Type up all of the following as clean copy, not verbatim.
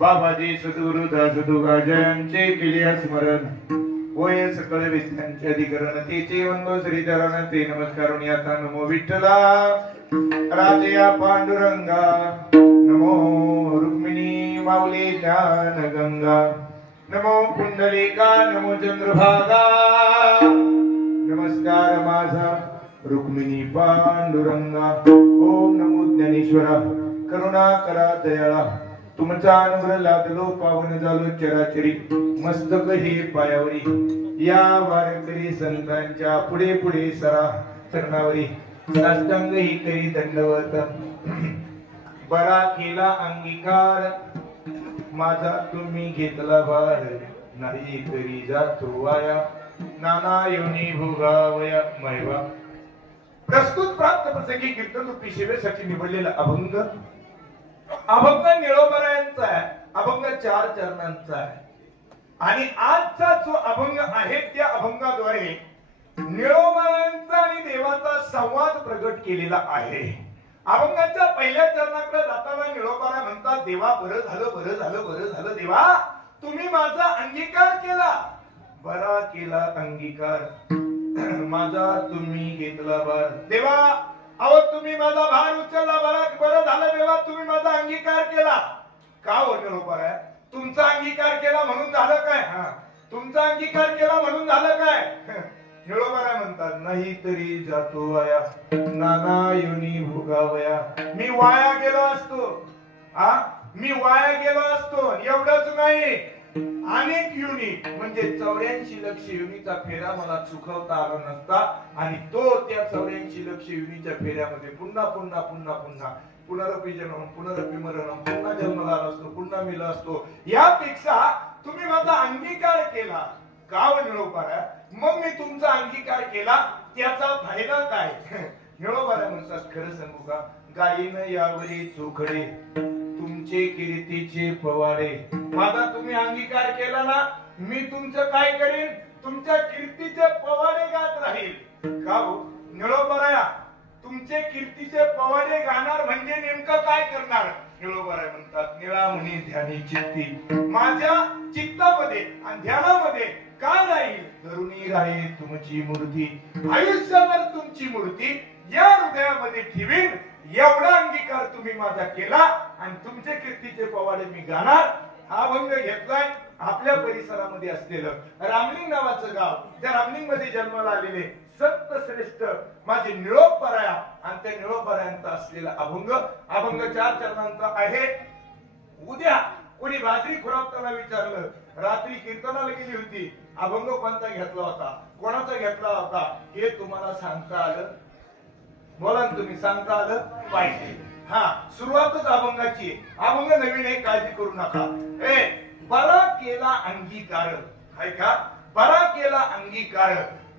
बाबाजी सद्गुरु दासदुगा जयांचे केले स्मरण होय सकळ विद्यांचे अधिकरण तेचे वंदो श्रीधरण ते नमस्कारून याता नमो विठ्ठला राजया पांडुरंगा नमो रुक्मिणी माऊली ज्ञान गंगा नमो कुंडलिका नमो चंद्रभागा नमस्कार माझा रुक्मिणी पांडुरंगा ओम नमो ज्ञानेश्वरा करुणा करा दयाळा तुमचा अनुग्रह लादलो पावन झालो चराचरी मस्तक हे पायावरी या वारकरी संतांच्या पुढे पुढे सरा चरणावरी साष्टांग ही करी दंडवत बरा केला अंगीकार माझा तुम्ही घेतला भार नाही तरी जातो वाया नाना योनी भोगावया मैवा प्रस्तुत प्राप्त प्रसंगी कीर्तन रूपी सेवेसाठी निवडलेला अभंग अभंग निळोबरायांचा आहे अभंग 4 चरणांचा आहे आणि आजचा जो अभंग आहे त्या अभंगाद्वारे निळोबरायांचा आणि देवाचा संवाद प्रगट केलेला आहे अभंगाच्या पहिल्या चरणाकडे जाताना निळोबरा म्हणतात देवा बरं झालं बरं झालं बरं झालं देवा तुम्ही माझा अंगीकार केला बरा केला अंगीकार माझा तुम्ही घेतला भार देवा अहो तुम्ही माझा भार उचलला बरं झालं देवा तुम्ही माझा अंगीकार केला का होणार तुमचा अंगीकार केला म्हणून झालं काय तुमचा अंगीकार केला म्हणून झालं काय निळोबारा म्हणतात नाही तरी जातो वाया नाना योनी भोगावया मी वाया गेलो असतो मी वाया गेलो असतो एवढंच नाही अनेक युनी म्हणजे 84 लक्ष युनीचा फेरा मला चुकवता आला नसता आणि तो त्या 84 लक्ष युनीच्या फेऱ्यामध्ये पुन्हा पुन्हा पुन्हा पुन्हा पुनरपि जन्म पुनरपि मरणम पुन्हा जन्माला आला असतो पुन्हा मेला असतो यापेक्षा तुम्ही माझा अंगीकार केला का निळोबारा मग मी तुमचा अंगीकार केला त्याचा फायदा काय निळोबारा म्हणतात खरं सांगू का गायीनं यावरी चोखडे तुमचे कीर्तीचे पवाडे माझा तुम्ही अंगीकार केला ना मी तुमचं काय करेन तुमच्या कीर्तीचे पवाडे गात राहील का हो निळोबराया तुमचे कीर्तीचे पवाडे गाणार म्हणजे नेमकं काय करणार निळोबराया म्हणतात निळा मुनी ध्यानी चित्ती माझ्या चित्तामध्ये आणि ध्यानामध्ये काय राहील धरुणी राहील तुमची मूर्ती आयुष्यभर तुमची मूर्ती या हृदयामध्ये ठेवीन एवढा अंगीकार तुम्ही माझा केला आणि तुमचे कीर्तीचे पवाडे मी गाणार हा अभंग घेतलाय आपल्या परिसरामध्ये असलेलं रामलिंग नावाचं गाव त्या रामलिंग मध्ये जन्माला आलेले संत श्रेष्ठ माझे निळोबराया आणि त्या निळोबरायांचा असलेला अभंग 4 चरणांचा आहे उद्या कोणी बाजरी खुरापताना विचारलं रात्री कीर्तनाला गेली होती अभंग कोणता घेतला होता कोणाचा घेतला होता हे तुम्हाला सांगता आलं बोला तुम्ही सांगता आलं पाहिजे सुरुवातच अभंगाची अभंग नवीन आहे काळजी करू नका बरा केला अंगीकार काय का बरा केला अंगीकार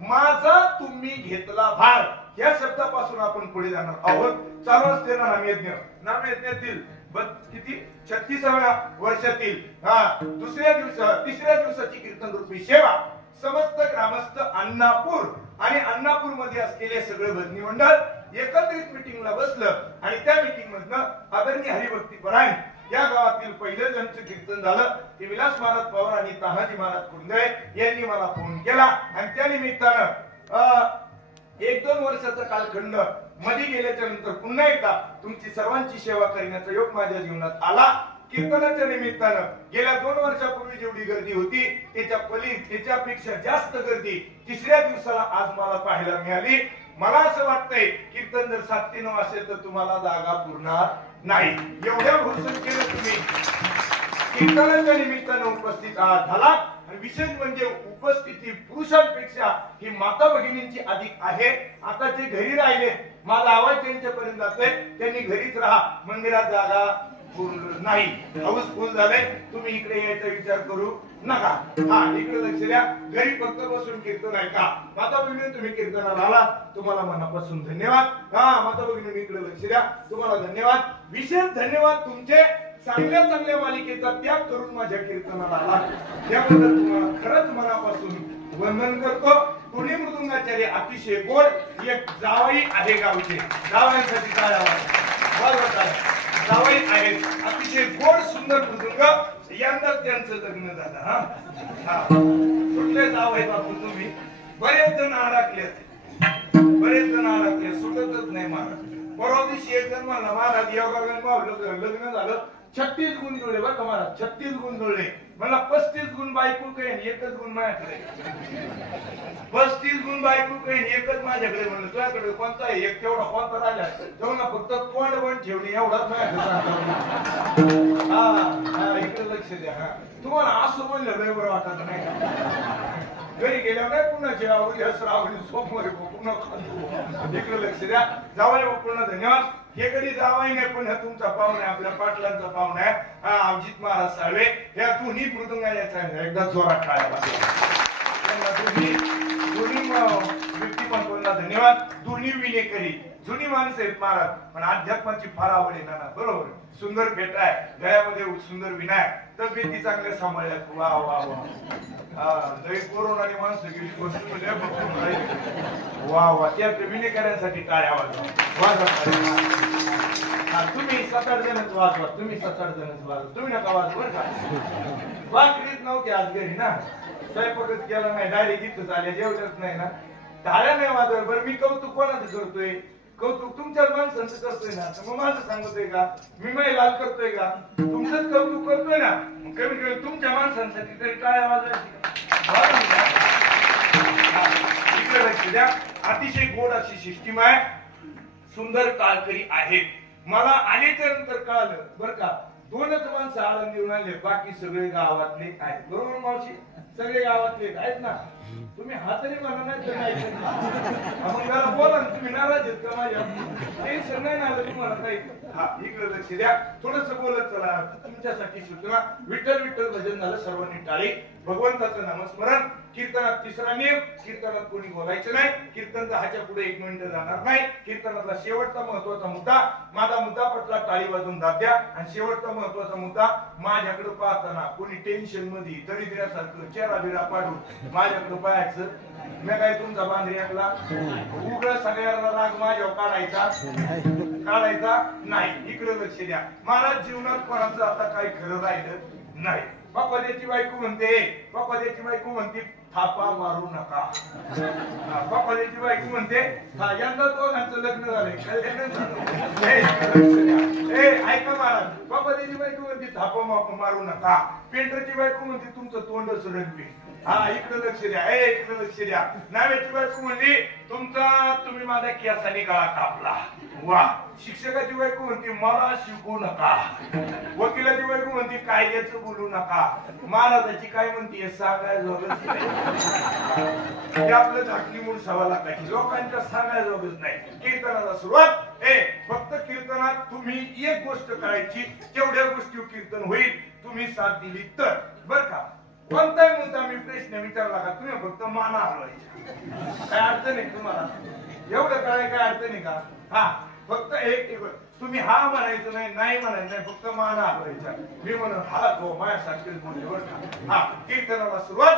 माझा तुम्ही घेतला भार या शब्दापासून आपण पुढे जाणार आहोत चालू असलेला नामयज्ञातील किती 36व्या वर्षातील तिसऱ्या दिवसाची कीर्तन रूपी सेवा समस्त ग्रामस्थ अन्नापूर आणि अन्नापूर मध्ये असलेले सगळे भजनी मंडळ एकत्रित मीटिंगला बसलं आणि त्या मीटिंग मधनं आदरणीय हरिभक्ती परायण या गावातील पहिलं ज्यांचं कीर्तन झालं ते विलास महाराज पवार आणि तानाजी महाराज कुंडळे यांनी मला फोन केला आणि त्या निमित्तानं 1-2 वर्षाचा कालखंड मध्ये गेल्याच्या नंतर पुन्हा एकदा तुमची सर्वांची सेवा करण्याचा योग माझ्या जीवनात आला कीर्तनाच्या निमित्तानं गेल्या 2 वर्षापूर्वी जेवढी गर्दी होती त्याच्यापेक्षा जास्त गर्दी तिसऱ्या दिवसाला आज मला पाहायला मिळाली मला असं वाटतंय कीर्तन जर 7 ते 9 असेल तर तुम्हाला जागा पुरणार नाही. एवढ्या बहुसंख्येनं तुम्ही कीर्तनाच्या निमित्तानं उपस्थित झाला. आणि विशेष म्हणजे उपस्थिती पुरुषांपेक्षा ही माता भगिनींची अधिक आहे. आता जे घरी राहिले माझा आवाज त्यांच्यापर्यंत जातोय, त्यांनी घरीच राहा, मंदिरात जागा नाही, हाऊसफुल झाले, तुम्ही इकडे यायचा विचार करू नका. हा इकडे लक्ष द्या, घरी फक्त बसून कीर्तन ऐका. माता भगिनी तुम्ही कीर्तनाला आला, तुम्हाला मनापासून धन्यवाद. हा माता भगिनी इकडे लक्ष द्या, तुम्हाला धन्यवाद. विशेष धन्यवाद तुमचे चांगल्या चांगल्या मालिकेचा त्याग करून माझ्या कीर्तनाला आला, त्याबद्दल तुम्हाला खरंच मनापासून वंदन करतो. पुणे मृदुंगाचार्य अतिशय गोड एक जावई आहे गावचे, जावयांसाठी काय आवाज जावई आहेत, अतिशय गोड सुंदर मृदुंग. यंदा त्यांचं लग्न झालं. हा सुटले जावई बापू तुम्ही. बरेच जण अडकले, सुटतच नाही महाराज. परवा दिवशी एक जण म्हणला महाराज योगागन लग्न झालं, 36 गुण जुळले बरं का महाराज, 36 गुण जुळले. मला 35 गुण बायको काही एकच गुण माझ्याकडे, 35 गुण बायको काही एकच माझ्याकडे. म्हणलं तुझ्याकडे कोणता आहे? एक तेवढा कोणता राहिला? तेवढा फक्त तोंड बंद ठेवणे एवढाच माझ्याकडे. हा इकडे लक्ष द्या. तुम्हाला असं म्हणलं लय बरं वाटत नाही का? घरी गेल्यावर नाही पुन्हा जेवावं श्रावणी सोमवारी पुन्हा खातो. इकडे लक्ष द्या. जावई पुन्हा धन्यवाद. हे कधी जावाई नाही पण तुमचा पाहुणा आहे, आपल्या पाटलांचा पाहुणा आहे, अभिजित महाराज साळवे. या दोन्ही मृदुंगाच्या एकदा जोरात टाळ्या. दोन्ही व्यक्तिमत्वांना धन्यवाद. दोन्ही विनेकरी जुनी माणसं आहेत महाराज, पण अध्यात्माची फार आवड आहे ना. बरोबर, सुंदर भेट आहे, गळ्यामध्ये सुंदर विनाय, तब्येती चांगल्या सांभाळल्यात. वा वा वा. जरी कोरोनाने माणसं गेली वा वा. त्या विनेकऱ्यांसाठी टाळ्या वाजवा. तुम्ही 7-8 जणच वाजवा, तुम्ही 7-8 जणच वाजवा, तुम्ही नका वाजवा बरं का. वाकरीत नव्हते आज घरी ना, स्वयंपाकच केला नाही, डायरेक्ट इथंच आले, जेवलंच नाही ना, टाळ्या नाही वाजवा. बरं मी कौतुक कोणाचं करतोय? कौतुक तुमच्याच माणसांचं करतोय ना. तर मग माझं सांगतोय का? मी महिलाल करतोय का? तुमचंच कौतुक करतोय ना. कमी कमी तुमच्या माणसांसाठी तरी टाळ्या वाजवायची. इकडे लक्ष द्या. अतिशय गोड अशी सिस्टीम आहे, सुंदर काळकरी आहेत. मला आल्याच्या नंतर कळालं बरं का, 2च माणसं आळंदीहून आणले, बाकी सगळे गावातले आहेत. बरोबर मावशी? सगळे गावातले आहेत ना. तुम्ही हा तरी म्हणा नाही तर नाही मग जरा बोला ना. तुम्ही नाराज आहेत का माझ्या? टेन्शन नाही ना तुम्हाला काही. हा इकडे लक्ष द्या. थोडस बोलत चला. तुमच्यासाठी सूचना. विठ्ठल विठ्ठल भजन झालं, सर्वांनी टाळी. भगवंताचं नामस्मरण. कीर्तनात 3रा नियम, कीर्तनात कोणी बोलायचं नाही. कीर्तन हाच्या पुढे 1 मिनिट जाणार नाही. कीर्तनातला शेवटचा महत्वाचा मुद्दा, माझा मुद्दा पटला टाळी वाजून दाब द्या. आणि शेवटचा महत्वाचा मुद्दा, माझ्याकडे पाहताना कोणी टेन्शन मध्ये दरिद्र्यासारखं चेहरा बिरा पाडून माझ्याकडे पाहायचं. मी काय तुमचा बांधर्यातला उघड सगळ्याला राग माझ्यावर काढायचा नाही. इकडे लक्ष द्या. महाराज जीवनात कोणाचं आता काही खरं राहिलं नाही. पप्पाची बायको म्हणते थापा मारू नका. पप्पाची बायको म्हणते यंदा दोघांचं लग्न झालंय, कल्याण झालं. ऐका महाराज, पप्पाची बायको म्हणते थापा मारू नका. पेंटरची बायको म्हणते तुमचं तोंडच रंगवे. हा इकडे लक्ष द्या. इकडे लक्ष द्या. नाव्याची बायको म्हणली तुम्ही माझ्या केसाने गळा कापला. वा. शिक्षकाची बायको म्हणते मला शिकवू नका. वकिलाची बायको म्हणते कायद्याचं बोलू नका. महाराजाची काय म्हणते सांगायचं आपलं झाकली म्हणून सवा लाखाची. लोकांच्या सांगायचं नाही. कीर्तनाला सुरुवात. फक्त कीर्तनात तुम्ही एक गोष्ट करायची, तेवढ्या गोष्टी कीर्तन होईल तुम्ही साथ दिली तर. बर का? कोणताही मुद्दा मी प्रश्न विचारला का तुम्ही फक्त माना हलवायचा. काय अडचण आहे तुम्हाला? एवढं काय अडचण आहे का? हा फक्त एक तुम्ही हा म्हणायचं नाही म्हणायचं नाही, फक्त माना हलवायचा. मी म्हणून हा तो माझ्यासारखेच म्हणले बरं का. हा कीर्तनाला सुरुवात.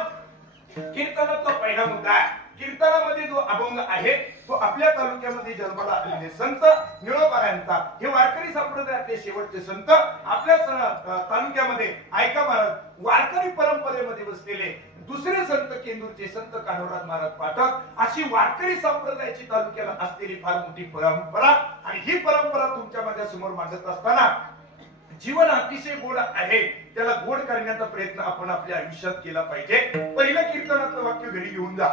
कीर्तनाचा पहिला मुद्दा आहे. कीर्तनामध्ये जो अभंग आहे तो आपल्या तालुक्यामध्ये जन्माला आलेले संत निळोबारायांचा, हे वारकरी संप्रदायातले शेवटचे संत आपल्या तालुक्यामध्ये ऐका महाराज, वारकरी परंपरेमध्ये बसलेले दुसरे संत केंदूरचे संत कान्होराज महाराज पाठक, अशी वारकरी संप्रदायाची तालुक्याला असलेली फार मोठी परंपरा. आणि ही परंपरा तुमच्या माझ्यासमोर मांडत असताना जीवन अतिशय गोड आहे, त्याला गोड करण्याचा प्रयत्न आपण आपल्या आयुष्यात केला पाहिजे. पहिलं कीर्तनातलं वाक्य घरी घेऊन जा.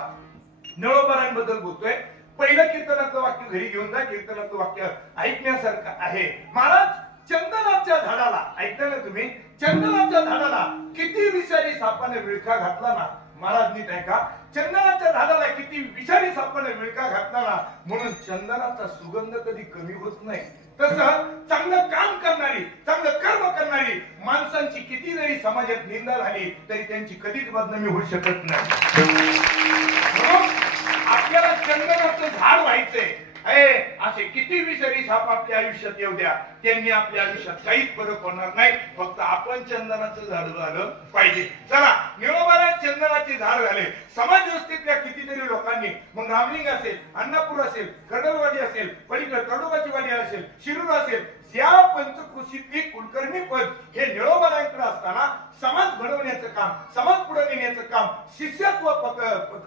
निळोबारांबद्दल बोलतोय. पहिलं कीर्तनाचं वाक्य घरी घेऊन जा, कीर्तनाचं वाक्य ऐकण्यासारखं आहे. महाराज चंदनाच्या झाडाला, ऐकलं ना तुम्ही, चंदनाच्या झाडाला किती विषारी सापाने विळखा घातला ना, महाराज नीट ऐका, चंदनाच्या झाडाला किती विषारी सापाने विळखा घातला ना, म्हणून चंदनाचा सुगंध कधी कमी होत नाही. तसं चांगलं काम करणारी, चांगलं कर्म करणारी माणसांची किती जरी समाजात निंदा झाली तरी त्यांची कधीच बदनामी होऊ शकत नाही. आपल्याला चंदनाचं झाड व्हायचंय. असे किती विषारी साप आपल्या आयुष्यात येऊ द्या, त्यांनी आपल्या आयुष्यात काहीच फरक होणार नाही. फक्त आपण चंदनाचं झाड झालं पाहिजे. चला, निळोबाला चंदनाचे झाड झाले. समाज व्यवस्थेतल्या कितीतरी लोकांनी, मग रामलिंग असेल, अन्नापूर असेल, कडलवाडी असेल, पलीकडे कडोबाची वाडी असेल, शिरूर असेल, या पंचकृषीतली कुलकर्णी पद हे निळोबारांकडे असताना समाज घडवण्याचं काम, समाज पुढे नेण्याचं काम शिष्यत्व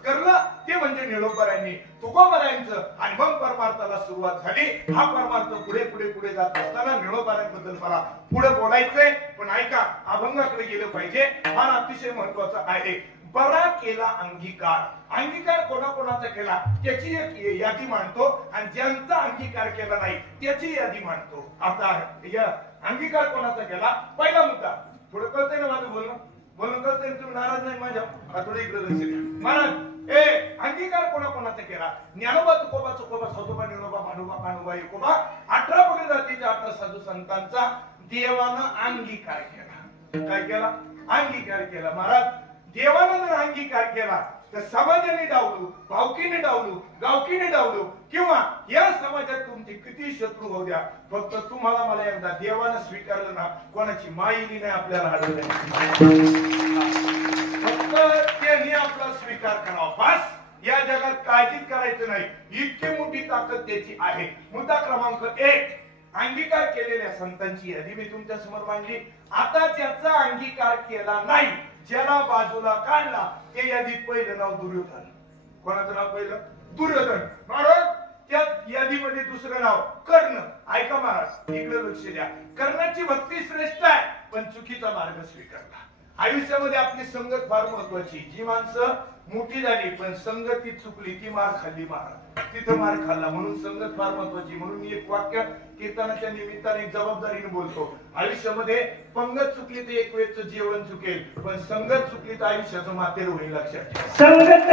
करलं ते म्हणजे निळोबारांनी, तुकोबारांचं. आणि मग परमार्थाला सुरुवात झाली. हा परमार्थ पुढे पुढे पुढे जात असताना निळोबारांबद्दल मला पुढे बोलायचंय, पण ऐका, अभंगाकडे गेलं पाहिजे. हा अतिशय महत्वाचा आहे. बरा केला अंगीकार. अंगीकार कोणाकोणाचा केला त्याची एक यादी मांडतो, आणि ज्यांचा अंगीकार केला नाही त्याची यादी मांडतो. आता या अंगीकार कोणाचा केला, पहिला मुद्दा. थोडं कळतंय ना माझं बोलणं कळतंय? तुम्ही नाराज नाही माझ्या? थोडं इकडे लक्ष द्या. महाराज अंगीकार कोणाकोणाचा केला? ज्ञानोबा, तुकोबा, चोकोबा, सतोबा, निळोबा, भानोबा, कान्होबा, एकोबा, 18 पगड जातीच्या 18 साधू संतांचा देवानं अंगीकार केला. काय केला? अंगीकार केला. महाराज देवानं जर अंगीकार केला तर समाजाने डावलू, भावकीने डावलू, गावकीने डावलू, किंवा या समाजात तुमचे किती शत्रू होऊ द्या, फक्त तुम्हाला मला एकदा देवानं स्वीकारलं ना, कोणाची माईली नाही आपल्याला आढळलं. फक्त त्यांनी आपला स्वीकार करावा. बस, या जगात काळजीच करायचं नाही. इतकी मोठी ताकद त्याची आहे. मुद्दा क्रमांक 1, अंगीकार केलेल्या संतांची यादी मी तुमच्या समोर मांडली. आता त्याचा अंगीकार केला नाही, ज्याला बाजूला काढला, त्या यादीत पहिलं नाव दुर्योधन. कोणाचं नाव पहिलं? दुर्योधन. महाराज त्या यादीमध्ये दुसरं नाव कर्ण. ऐका महाराज, इकडे लक्ष द्या. कर्णाची भक्ती श्रेष्ठ आहे, पण चुकीचा मार्ग स्वीकारला. आयुष्यामध्ये आपली संगत फार महत्वाची. जी माणसं मोठी झाली पण संगती चुकली ती मार खाल्ली. महाराज तिथं मार खाल्ला. म्हणून संगत फार महत्वाची. म्हणून मी एक वाक्य कीर्तनाच्या निमित्ताने जबाबदारीने बोलतो. आयुष्यामध्ये पंगत चुकली तर एक वेळचं जेवण चुकेल, पण संगत चुकली तर आयुष्याचं मातेर होईल. लक्षात ठेवा. संगत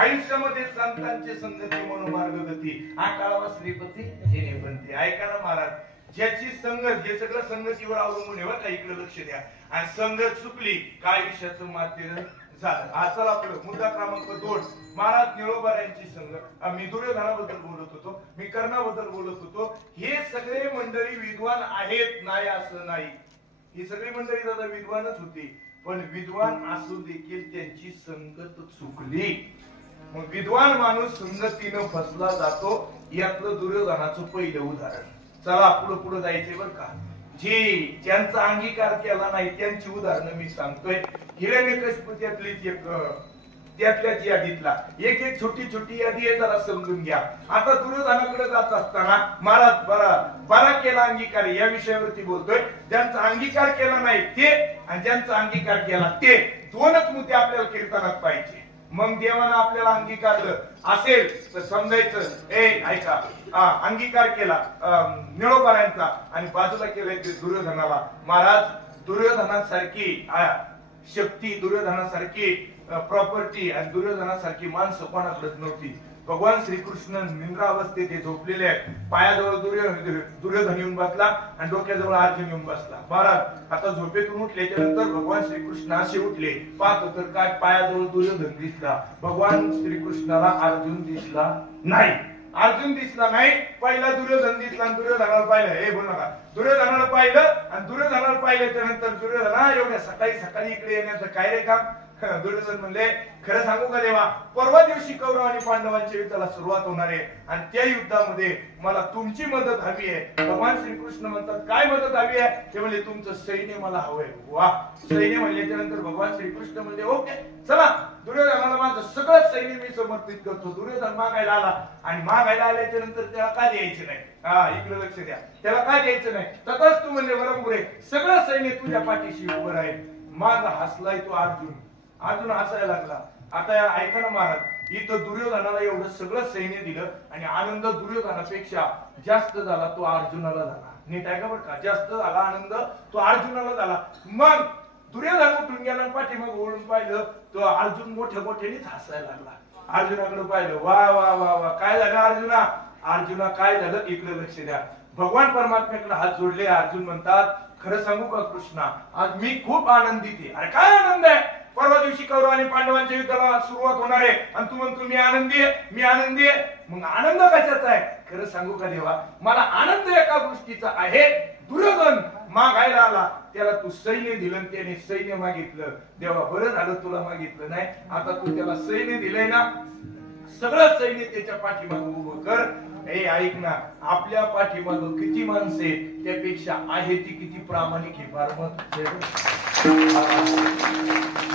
आयुष्यामध्ये संतांची संगती मनोमार्गगती आकाळवा श्रीपती जेणे बनते. ऐका ना महाराज, ज्याची संगत, हे सगळं संगतीवर अवलंबून आहे. बरं, इकडे लक्ष द्या. आणि संगत चुकली काय आयुष्याचं मातेर झालं. हा चला पुढे. मुद्दा क्रमांक 2, महाराज निळोबारांची संगत. मी दुर्योधनाबद्दल बोलत होतो, मी कर्णाबद्दल बोलत होतो. हे सगळे मंडळी विद्वान आहेत, नाही असं नाही. ही सगळी मंडळी दादा विद्वानच होती, पण विद्वान असू देखील त्यांची संगत चुकली. मग विद्वान माणूस संगतीनं फसला जातो. यातलं दुर्योधनाचं पहिलं उदाहरण. चला पुढे पुढे जायचंय बरं का. जी ज्यांचा अंगीकार केला नाही त्यांची उदाहरणं मी सांगतोय. हिरण्यकशिपू त्यातलीच एक, त्यातल्याच यादीतला एक एक छोटी छोटी यादी आहे, जरा समजून घ्या. आता दुर्योधनाकडे जात असताना महाराज बरा केला अंगीकार या विषयावरती बोलतोय. ज्यांचा अंगीकार केला नाही ते, आणि ज्यांचा अंगीकार केला ते, दोनच मुद्दे आपल्याला कीर्तनात पाहिजे. मग देवानं आपल्याला अंगीकारलं असेल तर समजायचं, ऐका, अंगीकार केला निळोबारांचा आणि बाजूला केलंय ते दुर्योधनाला. महाराज दुर्योधनासारखी शक्ती, दुर्योधनासारखी प्रॉपर्टी आणि दुर्योधनासारखी माणसं कोणाकडेच नव्हती. भगवान श्रीकृष्ण निद्रावस्थेत ते झोपलेले आहेत. पायाजवळ दुर्योधन येऊन बसला आणि डोक्याजवळ अर्जुन येऊन बसला. महाराज आता झोपेतून उठल्याच्या नंतर भगवान श्रीकृष्ण असे उठले, पाहतो तर काय पायाजवळ दुर्योधन दिसला, भगवान श्रीकृष्णाला अर्जुन दिसला नाही. अर्जुन दिसला नाही, पहिला दुर्योधन दिसला आणि दुर्योधनाला पाहिलं. हे बोल नका, दुर्योधनाला पाहिलं आणि दुर्योधनाला पाहिल्याच्या नंतर दुर्योधना एवढ्या सकाळी सकाळी इकडे येण्याचं काय रे काम? दुर्योधन म्हणले, खरं सांगू का देवा, परवा दिवशी कौरव आणि पांडवांच्या युद्धाला सुरुवात होणार आहे आणि त्या युद्धामध्ये मला तुमची मदत हवी आहे. भगवान श्रीकृष्ण म्हणतात, काय मदत हवी आहे? ते म्हणले, तुमचं सैन्य मला हवंय. वा, सैन्य म्हणल्याच्या नंतर भगवान श्रीकृष्ण म्हणले, ओके चला, दुर्योधनाला माझं सगळं सैन्य मी समर्पित करतो. दुर्योधन मागायला आला आणि मागायला आल्याच्या नंतर त्याला काय द्यायचं नाही. हा, इकडे लक्ष द्या, त्याला काय द्यायचं नाही. तसंच तू म्हणले, बरोबर आहे, सगळं सैन्य तुझ्या पाठीशी उभं राहील. माग हसलाय तो अर्जुन. अर्जुन हसायला लागला. आता ऐका ना महाराज, इथं दुर्योधनाला एवढं सगळं सैन्य दिलं आणि आनंद दुर्योधनापेक्षा जास्त झाला तो अर्जुनाला झाला. नीट ऐका बरं का, जास्त झाला आनंद तो अर्जुनाला झाला. मग दुर्योधन उठून गेला, पाठीमाग ओळून पाहिलं, तो अर्जुन मोठ्या मोठ्यानेच हसायला लागला. अर्जुनाकडे पाहिलं, वा वा वा वा, काय झालं अर्जुना? अर्जुना काय झालं? इकडे लक्ष द्या. भगवान परमात्म्याकडे हात जोडले. अर्जुन म्हणतात, खरं सांगू का कृष्णा, आज मी खूप आनंदित आहे. अरे काय आनंद आहे? परवा दिवशी कौरव आणि पांडवांच्या युद्धाला सुरुवात होणार आहे आणि तू म्हणतो मी आनंदी आहे, मी आनंदी आहे. मग आनंद कशाचा आहे? खरं सांगू का देवा, मला आनंद एका गोष्टीचा आहे. दुर्योधन मागायला आला, त्याला तू सैन्य दिलं, त्याने सैन्य मागितलं. देवा, बरं झालं तुला मागितलं नाही, आता तू त्याला सैन्य दिलंय ना, सगळं सैन्य त्याच्या पाठीमागे उभं कर. हे ऐक ना, आपल्या पाठीमागं किती माणसे, त्यापेक्षा आहे ती किती प्रामाणिक आहे. फार मत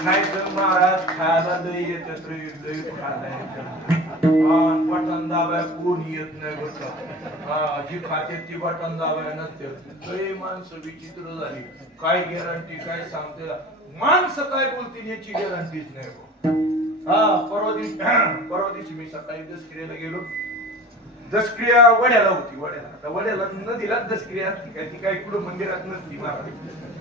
नाही तर महाराज खायला दही येत, बटन दाबाय कोणी येत नाही. बट जी खाते ती बटन दाबाय नसते. माणसं विचित्र झाली. काय गॅरंटी, काय सांगते माणसं काय बोलतील याची गॅरंटीच नाही. परवा दिवशी मी सकाळी दसक्रियाला गेलो. दसक्रिया वड्याला होती. वड्याला नदीला दसक्रिया असती काय, ती काही कुठं मंदिरात नसती.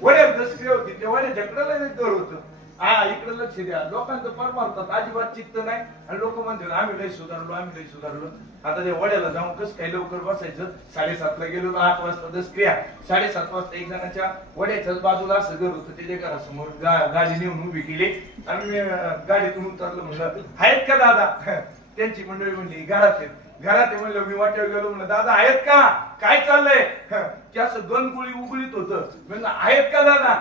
वड्याला दसक्रिया होती, त्या वड्याच्या कडेला दर होतं. हा, इकडे लक्ष द्या, लोकांचं फार मारतात, अजिबात चित्त नाही. आणि लोक म्हणतात आम्ही लय सुधारलो, आम्ही लय सुधारलो. आता त्या वड्याला जाऊन कसं काही लवकर बसायचं. 7:30ला गेलो, 8 वाजता दसक्रिया. 7:30 वाजता एक जणाच्या वड्याच्याच बाजूला असं घर होतं, त्याच्या घरासमोर गाडी नेऊन उभी केली आणि गाडीतून उतरलो. म्हणलं, आहेत का दादा? त्यांची मंडळी म्हणली, घरात आहेत. घरात म्हणलं, मी वाटेवर गेलो. म्हणलं, दादा आहेत का? काय चाललंय? ते असं गणगोळी उगळीत होतं. म्हणलं, आहेत का दादा?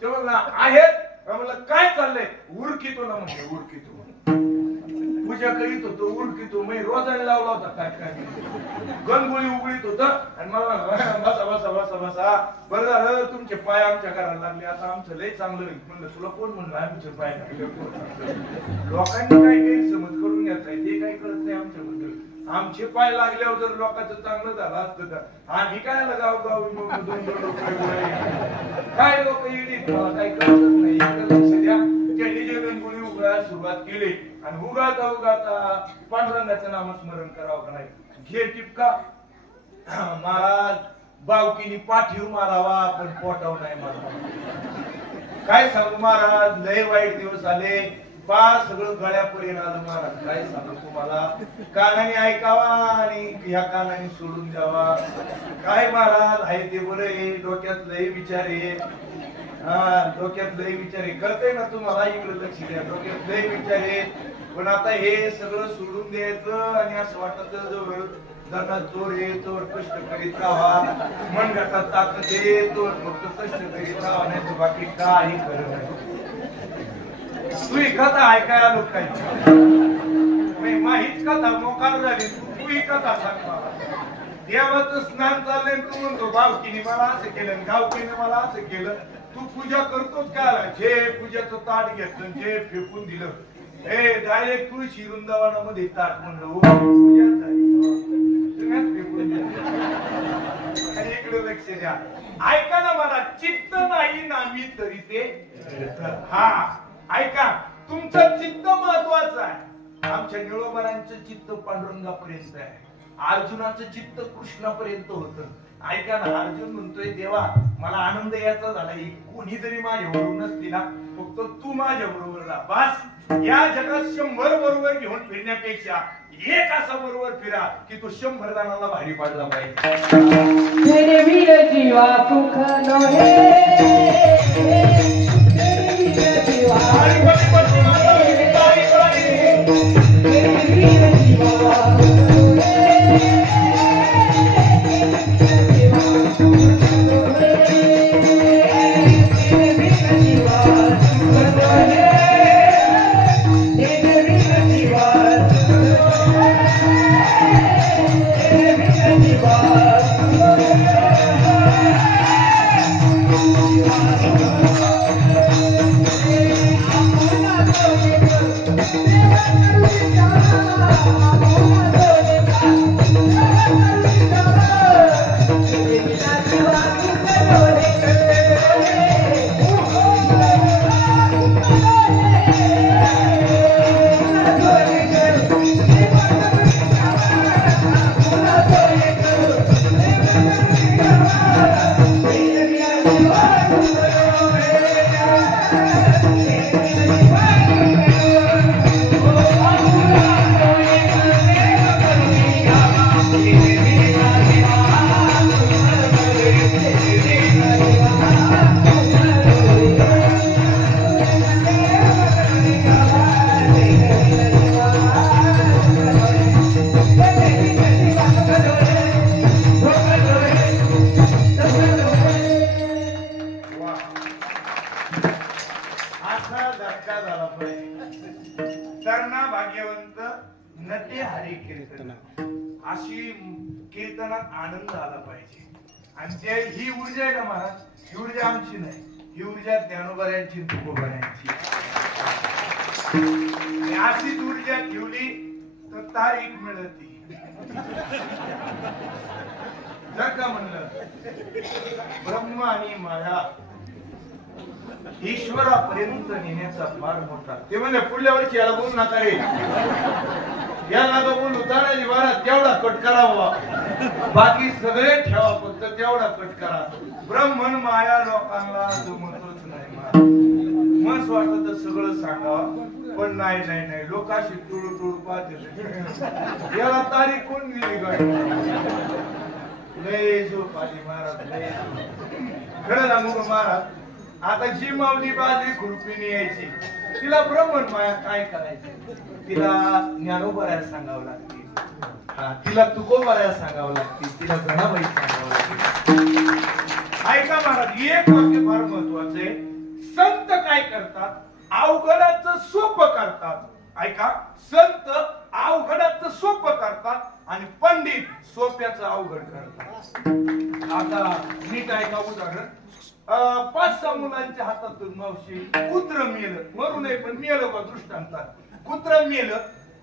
ते म्हणलं, आहेत. म्हणलं, काय चाललंय? उरकितो ना. म्हणजे उरकितो, पूजा करीत होतो, उरकितो. मी रोजाने लावला होता. काय काय गणगोळी उगळीत होत आणि मला बसा बसा बसा बसा, बरं झालं तुमचे पाय आमच्या घराला लागले, आता आमचं लय चांगलं होईल. म्हणलं, तुला कोण म्हणलं आमचे पाय लागले? लोकांनी काय गैरसमज करून घेतलाय, ते काही कळत नाही आमच्याबद्दल. आमचे पाय लागल्यावर जर लोकांचं चांगलं झालं असतं तर आम्ही काय गाव काय लोक येईल, मला काही कळतच नाही. लक्ष द्या, त्यांनी जे गणगोळी उघडायला सुरुवात केली आणि उगाता उगाता पांडुरंगाचं नामस्मरण करावं का नाही. घे टिपका. महाराज, बावकीनी पाठीव मारावा पण पोटाव नाही मारावा. काय सांगू महाराज, लय वाईट दिवस आले. फार सगळं गळ्यापर्यंत आलं महाराज. काय सांगू तुम्हाला, कानाने ऐकावा आणि ह्या कानाने सोडून द्यावा. काय महाराज, आहे ते बरं आहे, डोक्यात लय विचार आहे. डोक्यात लय विचार आहे, कळतंय ना तुम्हाला? इकडे लक्ष द्या, डोक्यात लय विचार आहे. पण आता हे सगळं सोडून द्यायचं आणि असं वाटत जवळ जगात जोर येतो, कष्ट करीत राहा. मन गटात ताकद येतो, फक्त कष्ट करीत राहा, नाही तर बाकी काही खरं नाही. तू कथा ऐकायला आलो काय? माहीत कथा मोकार झाली. तू कथा सांग मला. देवाचं स्नान चाललंय, तू म्हणतो बावकीने मला असं केलं, गावकीने मला असं केलं. तू पूजा करतोच का? जे पूजाचं ताट घेतलं, जे फेकून दिलं, हे डायरेक्ट तुळशी वृंदावनामध्ये ताट म्हणलं पूजा झाली. आणि इकडे लक्ष द्या, ऐका ना मला, चित्त नाही नामी तरी ते. हा ऐका, तुमचं चित्त महत्वाचं आहे. आमच्या निळोबरांचं चित्त पांडुरंगापर्यंत आहे. अर्जुनाचं चित्त कृष्णापर्यंत होतं. ऐका ना, अर्जुन म्हणतोय, देवा मला आनंद याचा झाला, कोणी जरी माझ्या बरोबर नसली ना, फक्त तू माझ्या बरोबर राहा बस. या जगात 100 बरोबर घेऊन फिरण्यापेक्षा एक असा बरोबर फिरा की तो 100 जणांना भारी पडला पाहिजे. तेरे वीर जीवा सुख नये तेरे वीर जीवा तेरे वीर जीवा कीर्तनात आनंद आला पाहिजे. आणि ते ही ऊर्जा आहे ना महाराज, ही ऊर्जा आमची नाही, ही ऊर्जा ज्ञानोबाऱ्यांची तुकोबाऱ्यांची. अशीच ऊर्जा ठेवली तर तारीख मिळती. जर का म्हणलं ब्रह्म आणि माया ईश्वरापर्यंत नेण्याचा फार मोठा. ते म्हणजे पुढल्या वर्षी याला बोलू नका रे, याला तर बोलू तानाजी महाराज तेवढा कट करावा, बाकी सगळे ठेवा, फक्त तेवढा कट करा. ब्रह्मन माया लोकांना जमतच नाही. मस्त वाटत तर सगळं सांगावं, पण नाही नाही नाही लोकांशी टुळू पाहते. याला तारीख कोण दिली गाडी? लय झोप आली महाराज, लय. खरं सांगू महाराज, आता जी माऊली बाजरी खुरपीने यायची, तिला ब्रह्मन माया काय करायची? तिला ज्ञानोबाऱ्या सांगावं लागते, तिला तुकोबाऱ्या सांगावं लागते, तिला गणाबाई सांगावं लागते. ऐका महाराज, एक वाक्य फार महत्वाचं आहे. संत काय करतात? अवघडाचं सोपं करतात. ऐका, संत अवघडाचं सोपं करतात आणि पंडित सोप्याचं अवघड करतात. आता नीट ऐका उदाहरण. 5-6 मुलांच्या हातातून मावशी कुत्र मेलं, मरू नये पण मेलं बा दृष्टांतात. कुत्र मेलं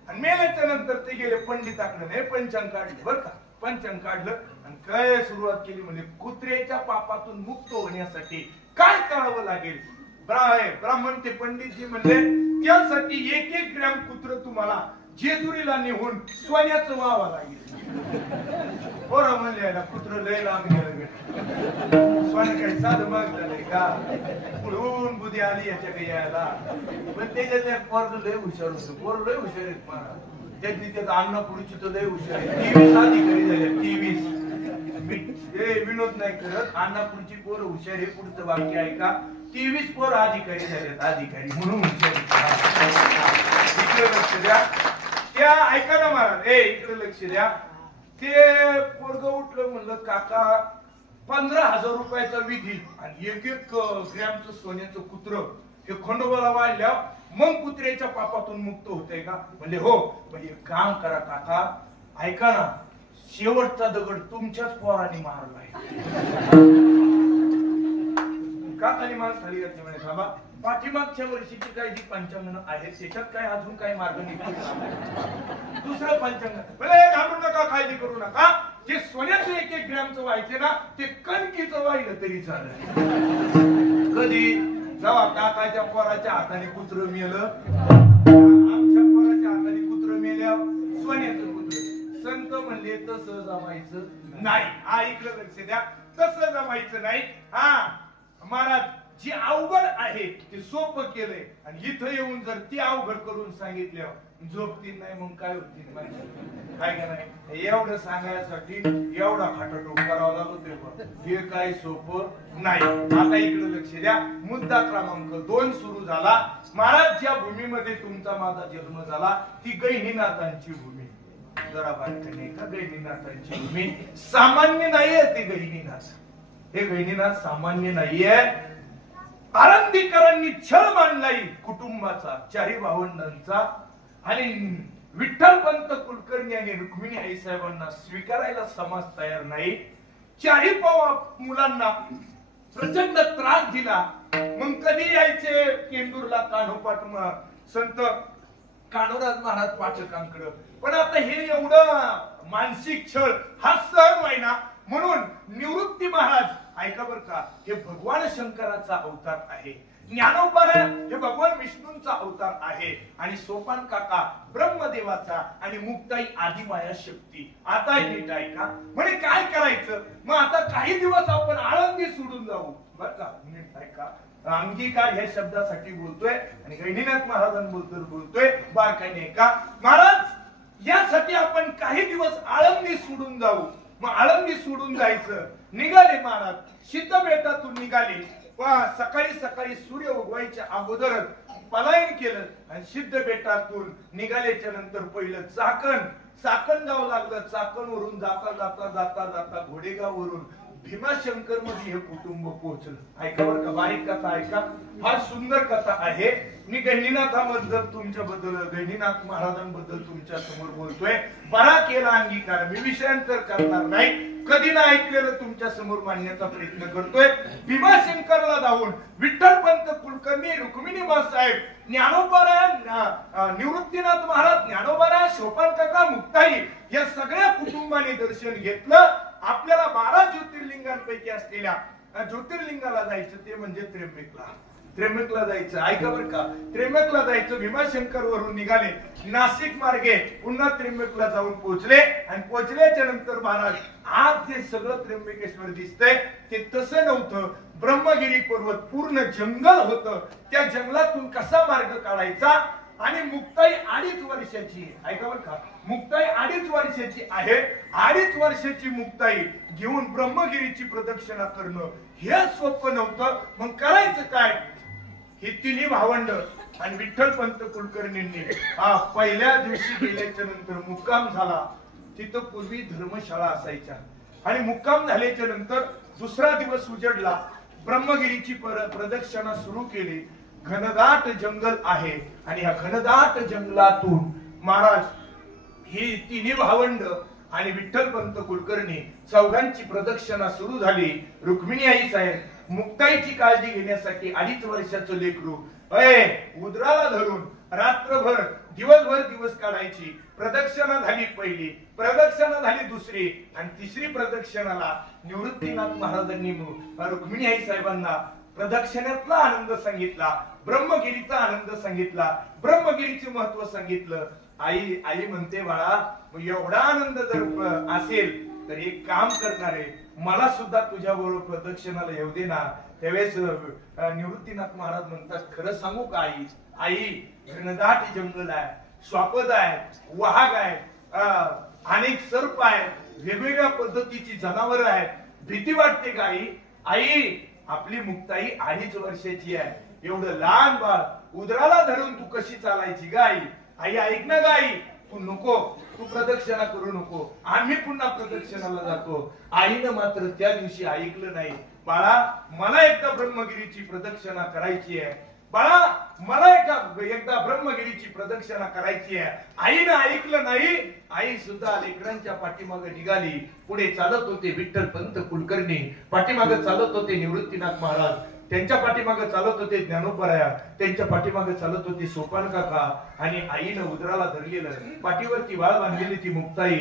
आणि मेल्याच्या नंतर ते गेले पंडिताकडे, हे पंचांग काढलं बरं का. पंचांग काढलं आणि काय सुरुवात केली, म्हणजे कुत्र्याच्या पापातून मुक्त होण्यासाठी काय करावं लागेल? ब्राह्मण ते पंडितजी म्हणले, त्यासाठी 1-1 ग्रॅम कुत्र तुम्हाला जेजुरीला नेऊन सोन्याचं व्हावं लागेल. पोरं म्हणले कुत्र लय लांब गेलं, सोनं काही साधं माग झालंय का? पुढून बुद्धी आली याच्या काही यायला. पण त्याच्यात पोरग लय हुशार होतं, पोरं लय हुशार आहेत महाराज. त्यांनी त्यात अन्नपुरीची तर लय हुशार आहे. 23 अधिकारी झाले, 23. विनोद नाही करत, अन्नपुरीची पोरं हुशार आहे. पुढचं वाक्य ऐका, 23 पोरं अधिकारी झालेत, अधिकारी म्हणून हुशार. इकडे लक्ष द्या. त्या ऐका ना महाराज, इकडे लक्ष द्या. ते पोरग उठलं, म्हणलं काका 15,000 रुपयाचा विधी आणि 1-1 ग्रॅमचं सोन्याचं कुत्र हे खंडोबाला वाढल्या मग कुत्र्याच्या पापातून मुक्त होतंय का? म्हणजे हो. म्हणजे काम करा काका, ऐका ना, शेवटचा दगड तुमच्याच पोराने मारलाय. काकाने माणूस खाली घातली म्हणे, बाबा पाठीमागच्या वर्षीची काही जी पंचांगण आहेत त्याच्यात काय अजून काही मार्ग निघतो? दुसरं पंचांगण, भले घाबरू नका, काळजी करू नका. जे सोन्याचं 1-1 ग्रॅमचं व्हायचे ना, ते कणकीचं व्हायला तरी चालेल. कधी जेव्हा काकाच्या पोराच्या हाताने कुत्र मेलं, आमच्या पोराच्या हाताने कुत्र मेल्या, सोन्याचं कुत्र. संत म्हणले तसं जमायचं नाही. हा इकडे लक्ष द्या, तसं जमायचं नाही. हा महाराज जे अवघड आहे ते सोपं केलंय आणि इथं येऊन जर ती अवघड करून सांगितल्यावर झोपतील नाही मग काय होतील माहिती काय का नाही. एवढं सांगायसाठी एवढा खाटाटोप करावा लागतोय हे काय सोपं नाही. आता इकडे लक्ष द्या. मुद्दा क्रमांक 2 सुरू झाला. महाराज ज्या भूमीमध्ये तुमचा माझा जन्म झाला ती गहिनीनाथांची भूमी. जरा बारकाईने का गहिनीनाथांची भूमी सामान्य नाहीये. ते गहिनीनाथ हे गहिनीनाथ सामान्य नाहीये. आळंदीकरांनी छळ मांडलाय कुटुंबाचा, चारी भावंडांचा आणि विठ्ठलपंत कुलकर्णी आणि रुक्मिणी आई साहेबांना स्वीकारायला समाज तयार नाही. चारी मुलांना प्रचंड त्रास दिला. मग कधी यायचे केंदूरला कान्होपाठ संत कान्होराज महाराज पाठकांकडे. पण आता हे एवढं मानसिक छळ हा सहन व्हायना म्हणून निवृत्ती महाराज ऐका बर का हे भगवान शंकराचा अवतार आहे. ज्ञानोबा हे भगवान विष्णूंचा अवतार आहे आणि सोपान काका ब्रह्मदेवाचा आणि मुक्ताई आदिमाया शक्ती. आता नीट ऐका म्हणजे काय करायचं. मग आता काही दिवस आपण आळंदी सोडून जाऊ बर का. नीट ऐका. अंगीकार ह्या शब्दासाठी बोलतोय आणि गहिनीनाथ महाराजांबद्दल बोलतोय. बारकाईने ऐका. महाराज यासाठी आपण काही दिवस आळंदी सोडून जाऊ. मग आळंदी सोडून जायचं. निघाले महाराज. सिद्ध बेटातून निघाले. सकाळी सकाळी सूर्य उगवायच्या अगोदरच पलायन केलं आणि सिद्ध बेटातून निघाल्याच्या नंतर पहिलं चाकण गाव लागलं. चाकण वरून जाता जाता जाता जाता घोडेगाव वरून भीमाशंकर मध्ये हे कुटुंब पोहोचलं. ऐका बरं का. बारीक कथा ऐका. फार सुंदर कथा आहे. मी गहिनीनाथाबद्दल तुमच्याबद्दल गहिनीनाथ महाराजांबद्दल तुमच्या समोर बोलतोय. बरा केला अंगीकार. मी विषयांतर करणार नाही. कधी ना ऐकलेलं तुमच्या समोर मांडण्याचा प्रयत्न करतोय. भीमाशंकरला जाऊन विठ्ठलपंत कुलकर्णी रुक्मिणी साहेब ज्ञानोबा निवृत्तीनाथ महाराज ज्ञानोबा सोपान काका मुक्ताई या सगळ्या कुटुंबाने दर्शन घेतलं. आपल्याला 12 ज्योतिर्लिंगांपैकी असलेल्या ज्योतिर्लिंगाला जायचं ते म्हणजे त्र्यंबकला जायचं. ऐका बरं का. त्र्यंबकला जायचं. भीमाशंकर वरून निघाले. नाशिक मार्गे पुन्हा त्र्यंबकला जाऊन पोहोचले आणि पोहोचल्याच्या नंतर महाराज आज जे सगळं त्र्यंबकेश्वर दिसतंय ते तसं नव्हतं. ब्रह्मगिरी पर्वत पूर्ण जंगल होतं. त्या जंगलातून कसा मार्ग काढायचा. आणि मुक्ताई 2.5 वर्षाची. ऐका बरं का. मुक्ताई 2.5 वर्षाची आहे. 2.5 वर्षाची मुक्ताई घेऊन ब्रह्मगिरीची प्रदक्षिणा करणं हे सोपं नव्हतं. मग करायचं काय. ही तिन्ही भावंड आणि विठ्ठलपंत कुलकर्णींनी पहिल्या दिवशी गेल्याच्या नंतर मुक्काम झाला. तिथं पूर्वी धर्मशाळा असायच्या आणि मुक्काम झाल्याच्या नंतर दुसरा दिवस उजडला. ब्रह्मगिरीची प्रदक्षिणा सुरू केली. घनदाट जंगल आहे आणि या घनदाट जंगलातून महाराज ही तिन्ही भावंड आणि विठ्ठलपंत कुलकर्णी चौघांची प्रदक्षिणा सुरू झाली. रुक्मिणी आई साहेब मुक्ताईची काळजी घेण्यासाठी 2.5 वर्षाचं लेकरू उदराला धरून रात्रभर दिवसभर दिवस काढायची. प्रदक्षिणा झाली पहिली. प्रदक्षिणा झाली दुसरी आणि तिसरी प्रदक्षिणाला निवृत्तीनाथ महाराजांनी रुक्मिणी आई साहेबांना प्रदक्षिणेतला आनंद सांगितला. ब्रह्मगिरीचा आनंद सांगितला. ब्रह्मगिरीचे महत्व सांगितलं. आई म्हणते बाळा एवढा आनंद जर असेल तर एक काम करणार आहे. मला सुद्धा तुझ्या बरोबर प्रदक्षिणाला येऊ दे ना. त्यावेळेस निवृत्तीनाथ महाराज म्हणतात खरं सांगू का आई घनदाट जंगल आहे. श्वापद आहे. वाघ आहे. अनेक सर्प आहेत. वेगवेगळ्या पद्धतीची जनावर आहेत. भीती वाटते का आई आपली मुक्ताई 2.5 वर्षाची आहे. एवढं लहान बाळ उदराला धरून तू कशी चालायची गाई. आई ऐक ना गाई. तू नको. तू प्रदक्षिणा करू नको. आम्ही पुन्हा प्रदक्षिणाला जातो. आईनं मात्र त्या दिवशी ऐकलं नाही. बाळा मला एकदा ब्रह्मगिरीची प्रदक्षिणा करायची आहे. बाळा मला एकदा ब्रह्मगिरीची प्रदक्षिणा करायची आहे. आईनं ऐकलं नाही. आई सुद्धा लेकरांच्या पाठीमागे निघाली. पुढे चालत होते विठ्ठलपंत कुलकर्णी. पाठीमागे चालत होते निवृत्तीनाथ महाराज. त्यांच्या पाठीमागे चालत होते ज्ञानोबराया. त्यांच्या पाठीमागे चालत होते सोपान काका आणि आईनं उदराला धरलेलं पाठीवरती वाळ बांधलेली ती मुक्ताई.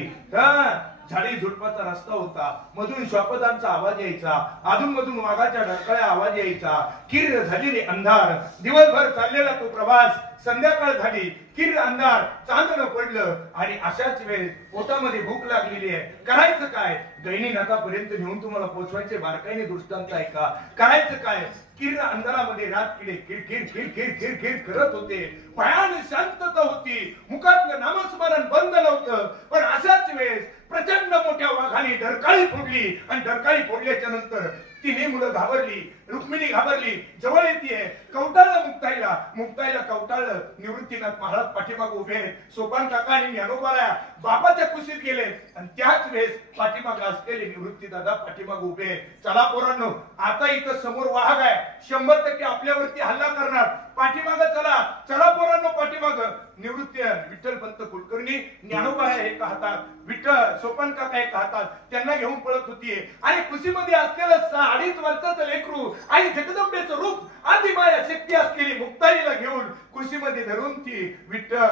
झाडी झुडपाचा रस्ता होता, मधून श्वापदांचा आवाज यायचा, अधून मधून वाघाच्या डरकळ्या आवाज यायचा. किर्र झालेले अंधार, दिवसभर चाललेला तो प्रवास, संध्याकाळ झाली, किर्र अंधार, चांदणं पडलं आणि अशाच वेळेस पोटामध्ये भूक लागलेली आहे. करायचं काय? गहिनीनाथापर्यंत नेऊन तुम्हाला पोचवायचे बारकाईने दृष्टांत ऐका. करायचं काय? किर्र अंधारामध्ये रात किडे किरकिर किरकिर किरकिर करत होते. भयान शांतता होती, मुखातलं नामस्मरण बंद नव्हतं. पण अशाच वेळेस प्रचंड मोठ्या वाघाने डरकाळी फोडली आणि डरकाळी फोडल्याच्या नंतर तिने मुलं घाबरली, रुक्मिणी घाबरली, जवळ येते. कवटाळलं मुक्ताईला, मुक्ताईला कवटाळलं. निवृत्तीनाथ महाराज पाठीमागे उभे आहेत. सोपान काका आणि ज्ञानोबाराया बापाच्या कुशीत गेले आणि त्याच वेळेस पाठीमागे असलेले निवृत्ती दादा पाठीमागे उभे आहेत. चला पोरांनो, आता इथं समोर वाघ आहे, 100% आपल्यावरती हल्ला करणार. पाठीमागं चला, चला पोरांनो पाठीमागं. निवृत्ती विठ्ठल पंत कुलकर्णी, ज्ञानोबाराया एका हातात, विठ्ठल सोपान काका एका हातात, त्यांना घेऊन पळत होती. आणि कुशीमध्ये असलेलं 2.5 वर्षाचं लेकरू आणि जगदंबेचं रूप आदिमाया शक्ती असलेली मुक्ताईला घेऊन कुशीमध्ये धरून ती विठ्ठल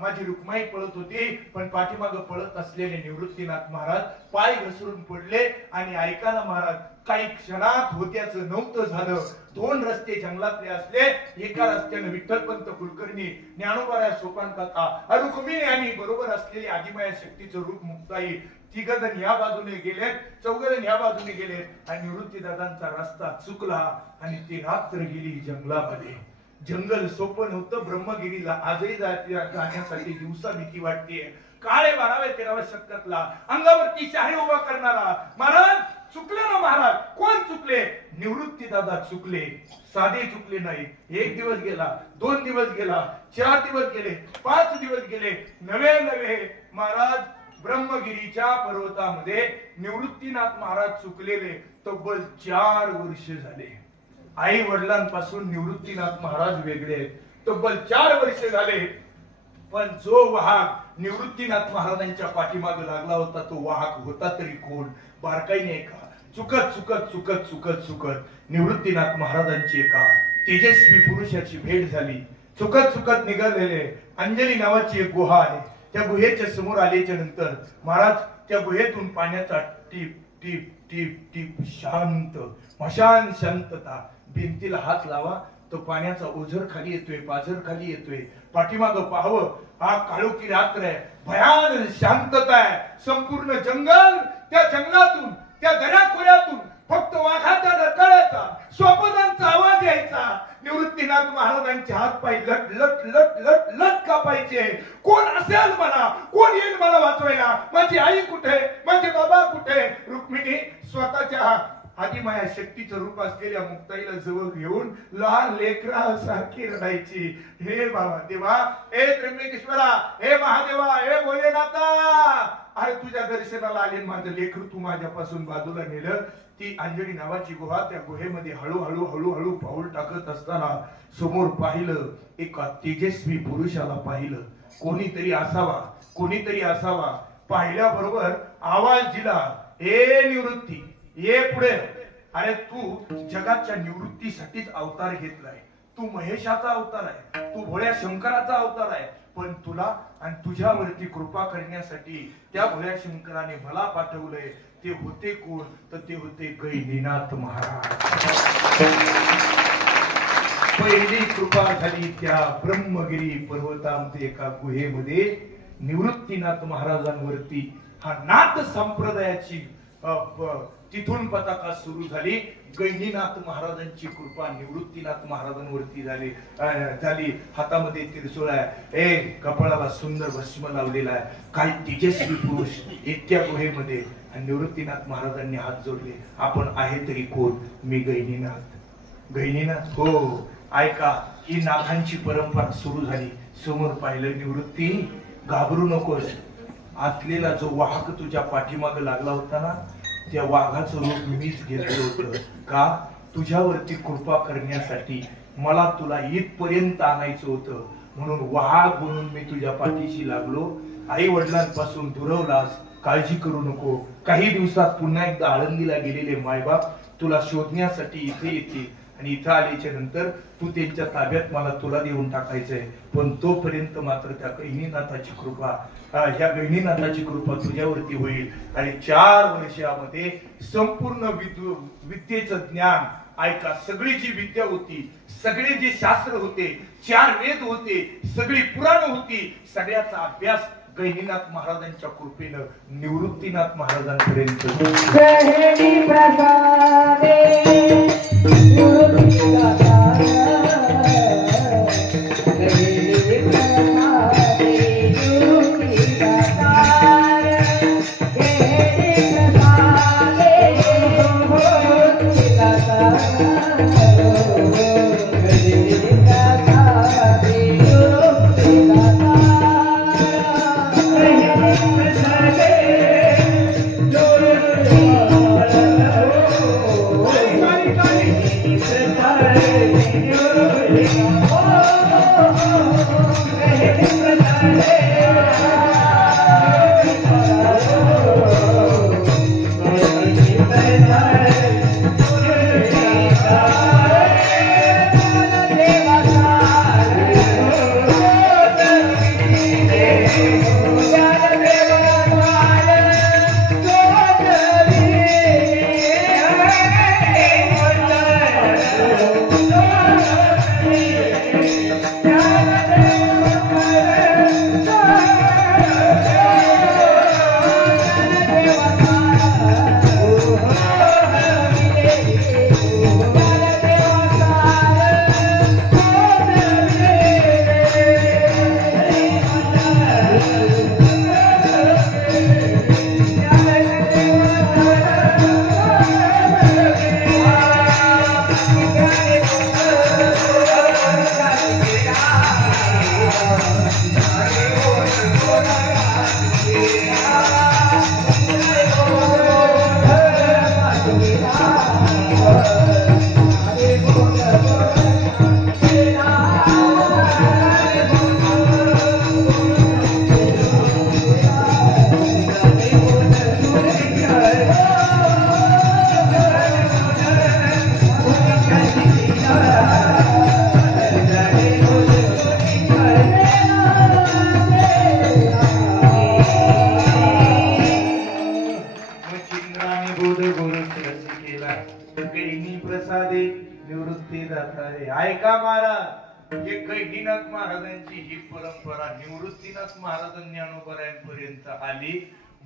माझी रुक्माई पळत होती. पण पाठीमागं पळत असलेले निवृत्तीनाथ महाराज पाय घसरून पडले आणि ऐकायला महाराज काही क्षणात होत्याचं नव्हतं झालं. 2 रस्ते जंगलातले असले, एका रस्त्याने विठ्ठलपंत कुलकर्णी, ज्ञानोबाराया सोपान काका, रुक्मिणी आणि बरोबर असलेली आदिमाया शक्तीचं रूप मुक्ताई, 3 जण या बाजूने गेलेत, 4 जण या बाजूने गेलेत आणि निवृत्ती दादांचा रस्ता चुकला आणि ती रात्र गेली जंगलामध्ये. जंगल सोपं नव्हतं ब्रह्मगिरीला. आजही जाण्यासाठी दिवसा भीती वाटते. काळे 12व्या 13व्या शतकातला अंगावरती शाही उभा करणारा महाराज चुकले ना. महाराज कोण चुकले? निवृत्ती दादा चुकले. साधे चुकले नाही. 1 दिवस गेला, 2 दिवस गेला, 4 दिवस गेले, 5 दिवस गेले. नवे महाराज ब्रह्मगिरीच्या पर्वतामध्ये निवृत्तीनाथ महाराज चुकलेले तब्बल 4 वर्ष झाले. आई वडिलांपासून निवृत्तीनाथ महाराज वेगळे आहेत. तब्बल 4 वर्ष झाले. पण जो वाहक निवृत्तीनाथ महाराजांच्या पाठीमागे लागला होता तो वाहक होता तरी कोण? बारकाईने ऐका. चुकत चुकत चुकत चुकत चुकत निवृत्तीनाथ महाराजांची एका तेजस्वी पुरुषाची भेट झाली. चुकत चुकत निघालेले अंजली नावाची एक गुहा आहे. त्या गुहेच्या समोर आल्याच्या नंतर महाराज त्या गुहेतून पाण्याचा टीप टीप टीप टीप शांत मशान शांतता. भिंतीला हात लावा तो पाण्याचा ओझर खाली येतोय, पाझर खाली येतोय. पाठीमागं पाहावं, हा काळोखी रात्र आहे, भयान शांतता आहे. संपूर्ण जंगल, त्या जंगलातून त्या दऱ्याखोऱ्यातून फक्त वाघाच्या डरकाळ्याचा श्वापदांचा आवाज यायचा. निवृत्तीनाथ महाराजांचे हात पाय लट लट लट लट लट कापायचे. कोण असेल मला, कोण येईल मला वाचवायला? माझी आई कुठे, माझे बाबा कुठे? रुक्मिणी स्वतःच्या आदिमाया शक्तीचं रूप असलेल्या मुक्ताईला जवळ घेऊन लहान लेकरासारखी रडायची. हे बाबा देवा, हे त्र्यंबकेश्वरा, हे महादेवा, हे भोलेनाथा, अरे तुझ्या दर्शनाला आले माझं लेकरू तू माझ्यापासून बाजूला नेलं. ती अंजली नावाची गुहा, त्या गुहेमध्ये हळूहळू हळूहळू पाऊल टाकत असताना समोर पाहिलं, एका तेजस्वी पुरुषाला पाहिलं. कोणीतरी असावा, कोणीतरी असावा. पाहिल्याबरोबर आवाज दिला, ए निवृत्ती, ये पुढे. अरे तू जगाच्या निवृत्तीसाठीच अवतार घेतलाय. तू महेशाचा अवतार आहे, तू भोळ्या शंकराचा अवतार आहे. पण तुला आणि तुझ्यावरती कृपा करण्यासाठी त्या भोळ्या शंकराने मला पाठवलंय. ते होते कोण? तर ते होते गहिनीनाथ महाराज. पहिली कृपा झाली त्या ब्रह्मगिरी पर्वतामध्ये एका गुहेमध्ये निवृत्तीनाथ महाराजांवरती. हा नाथ संप्रदायाची तिथून पताका सुरू झाली. गहिनीनाथ महाराजांची कृपा निवृत्तीनाथ महाराजांवरती झाली. हातामध्ये त्रिशूळ आहे, कपाळाला सुंदर भस्म लावलेला आहे. काही तेजस्वी पुरुष इतक्या गुहेमध्ये आणि निवृत्तीनाथ महाराजांनी हात जोडले. आपण आहे तरी कोण? मी गहिनीनाथ. गहिनीनाथ हो, ऐका, ही नाथांची परंपरा सुरू झाली. समोर पाहिलं, निवृत्ती घाबरू नकोस. आतलेला जो वाहक तुझ्या पाठीमागे लागला होता ना, त्या वाघाचं रूप मीच घेतलं होतं. का? तुझ्यावरती कृपा करण्यासाठी. मला तुला इथपर्यंत आणायचं होतं म्हणून वाघ म्हणून मी तुझ्या पाठीशी लागलो. आई वडिलांपासून दुरावलास, काळजी करू नको. काही दिवसात पुन्हा एकदा आळंदीला गेलेले मायबाप तुला शोधण्यासाठी इथे येतील. आणि इथं आल्याच्या नंतर तू त्यांच्या ताब्यात मला तुला देऊन टाकायचंय, पण तोपर्यंत मात्र त्या गहिनीनाथाची कृपा, ह्या गहिनीनाथाची कृपा तुझ्यावरती होईल आणि 4 वर्षामध्ये संपूर्ण विद्येचं ज्ञान, ऐका, सगळी जी विद्या होती, सगळे जे शास्त्र होते, 4 वेद होते, सगळी पुराण होती, सगळ्याचा अभ्यास गहिनीनाथ महाराजांच्या कृपेनं निवृत्तीनाथ महाराजांपर्यंत गहिनी प्रसादे निवृत्तीनाथा, गहिनी प्रसादे निवृत्तीनाथा, गहिनी प्रसादे निवृत्तीनाथा, गहिनी प्रसादे निवृत्तीनाथा. ऐका महाराज, हे गहिनीनाथ महाराजांची ही परंपरा निवृत्तीनाथ महाराज ज्ञानोबरायांपर्यंत आली,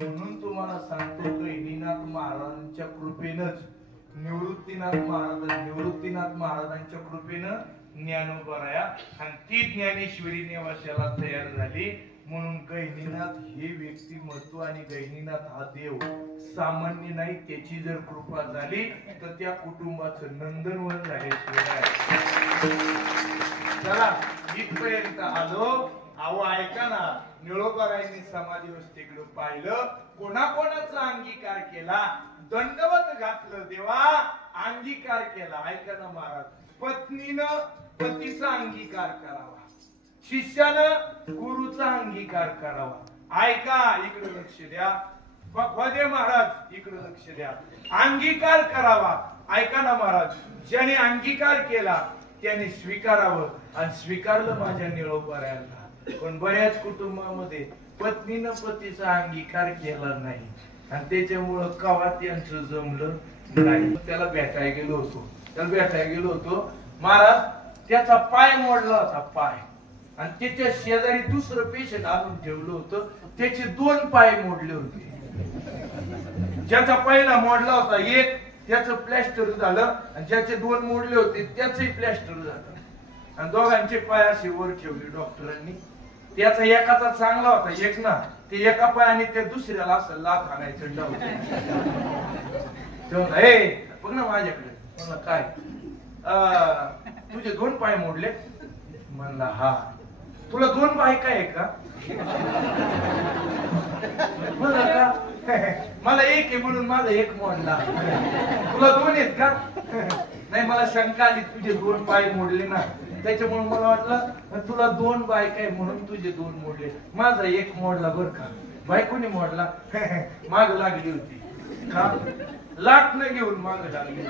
म्हणून तुम्हाला सांगतो गहिनीनाथ महाराजांच्या कृपेनंच निवृत्तीनाथ महाराजांच्या कृपेनं ज्ञानोबराया आणि ती ज्ञानेश्वरी नेवाशाला तयार झाली. म्हणून गहिनीनाथ हे व्यक्तिमत्व आणि गहिनीनाथ हा देव सामान्य नाही, त्याची जर कृपा झाली तर त्या कुटुंबाचं नंदनवन झाल्याशिवाय. चला इथपर्यंत आलो. अहो ऐका ना, निळोबारायांनी समाधी व्यवस्थेकडे पाहिलं, कोणाकोणाचा अंगीकार केला, दंडवत घातलं, देवा अंगीकार केला. ऐका ना महाराज, पत्नीनं पतीचा अंगीकार करावा, शिष्यानं गुरुचा अंगीकार करावा. ऐका, इकडे लक्ष द्या, भगवादे महाराज इकडे लक्ष द्या, अंगीकार करावा. ऐका ना महाराज, ज्याने अंगीकार केला त्याने स्वीकारावं, आणि स्वीकारलं माझ्या निळोबारायांना. पण बऱ्याच कुटुंबामध्ये पत्नीनं पतीचा अंगीकार केला नाही आणि त्याच्यामुळं कवा त्यांचं जमलं नाही. त्याला भेटायला गेलो होतो महाराज, त्याचा पाय मोडला होता, पाय, आणि त्याच्या शेजारी दुसरं पेशंट आणून ठेवलं होतं, त्याचे 2 पाय मोडले होते. ज्याचा पहिला मोडला होता एक, त्याचं प्लॅस्टर झालं, आणि ज्याचे 2 मोडले होते त्याचंही प्लॅस्टर झालं, आणि दोघांचे पाय असे वर ठेवले डॉक्टरांनी. त्याचा एकाचा चांगला होता, एक ना, ते एका पायाने त्या दुसऱ्याला असं लाथ आणायचं डावलं. बघ ना माझ्याकडे, म्हणलं काय तुझे 2 पाय मोडले? म्हणला हा. तुला 2 बायका आहे का? म्हणलं का? मला 1 आहे म्हणून माझा 1 मोडला. तुला 2 आहेत का? नाही, मला शंका आली, तुझे 2 पाय मोडले ना, त्याच्यामुळे मला वाटलं तुला 2 बायका आहे म्हणून तुझे 2 मोडले, माझा 1 मोडला बर का. बायकोने मोडला? माग लागली होती का? लाट न घेऊन माग लागले.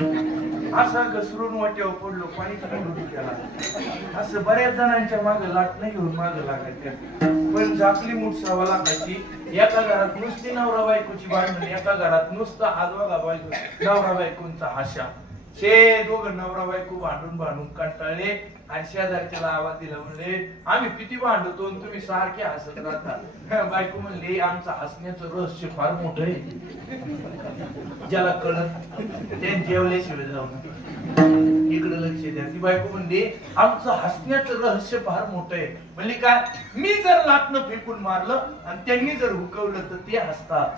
असा घसरून वाट्यावर पडलो, पाणी उलटी केला. असं बऱ्याच जणांच्या माग लाट न घेऊन माग लागायच्या. पण झाकली मूठ 6 लाखाची. एका घरात नुसती नवरा बायकोची भांडण, एका घरात नुसता हातवा बायको नवरा बायकोंचा हाशा. ते दोघं नवरा बायको भांडून भांडून कंटाळले आणि शेजारच्याला आवाज दिला, म्हणले आम्ही किती भांडतो आणि तुम्ही सारखे हसत राहता. बायको म्हणले आमचं हसण्याचं रहस्य फार मोठं आहे, ज्याला कळत ते जेवल्याशिवाय जाऊन इकडे लक्ष द्या. ती बायको म्हणली आमचं हसण्याचं रहस्य फार मोठं आहे. म्हणली काय? मी जर लाटणं फेकून मारलं आणि त्यांनी जर हुकवलं तर ते हसतात,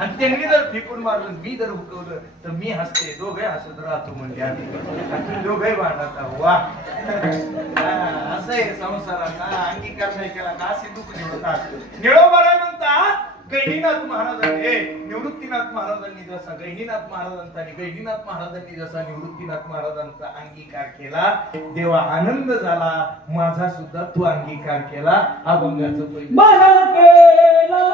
आणि त्यांनी जर फेकून मारलं मी जर हुकवलं तर मी हसते. दोघे हसत राहतो म्हणजे आम्ही दोघे भांडत. वा असं आहे संसारात. अंगीकार नाही केला का असे दुःख निवडतात. निळोबाला म्हणतात गहिनीनाथ महाराजांनी, निवृत्तीनाथ महाराजांनी जसा गहिनीनाथ महाराजांचा आणि गहिनीनाथ महाराजांनी जसा निवृत्तीनाथ महाराजांचा अंगीकार केला तेव्हा आनंद झाला. माझा सुद्धा तू अंगीकार केला. अभंगाचं पहिलं मला केला